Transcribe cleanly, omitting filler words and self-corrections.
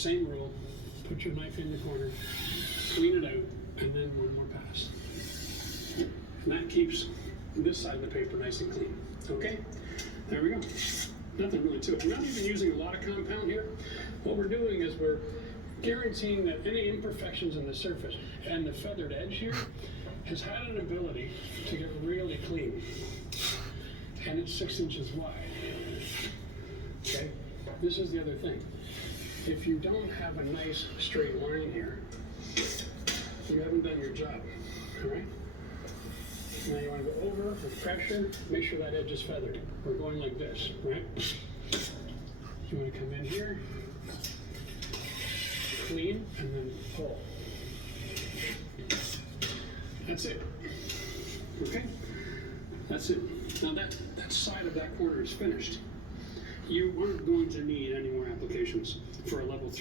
Same rule, put your knife in the corner, clean it out, and then one more pass. And that keeps this side of the paper nice and clean. Okay, there we go. Nothing really to it. We're not even using a lot of compound here. What we're doing is we're guaranteeing that any imperfections in the surface and the feathered edge here has had an ability to get really clean. And it's 6 inches wide. Okay, this is the other thing. If you don't have a nice straight line here, you haven't done your job, all right? Now you want to go over with pressure, make sure that edge is feathered. We're going like this, right? You want to come in here, clean, and then pull. That's it. Okay? That's it. Now that side of that corner is finished. You aren't going to need any more applications for a level 3.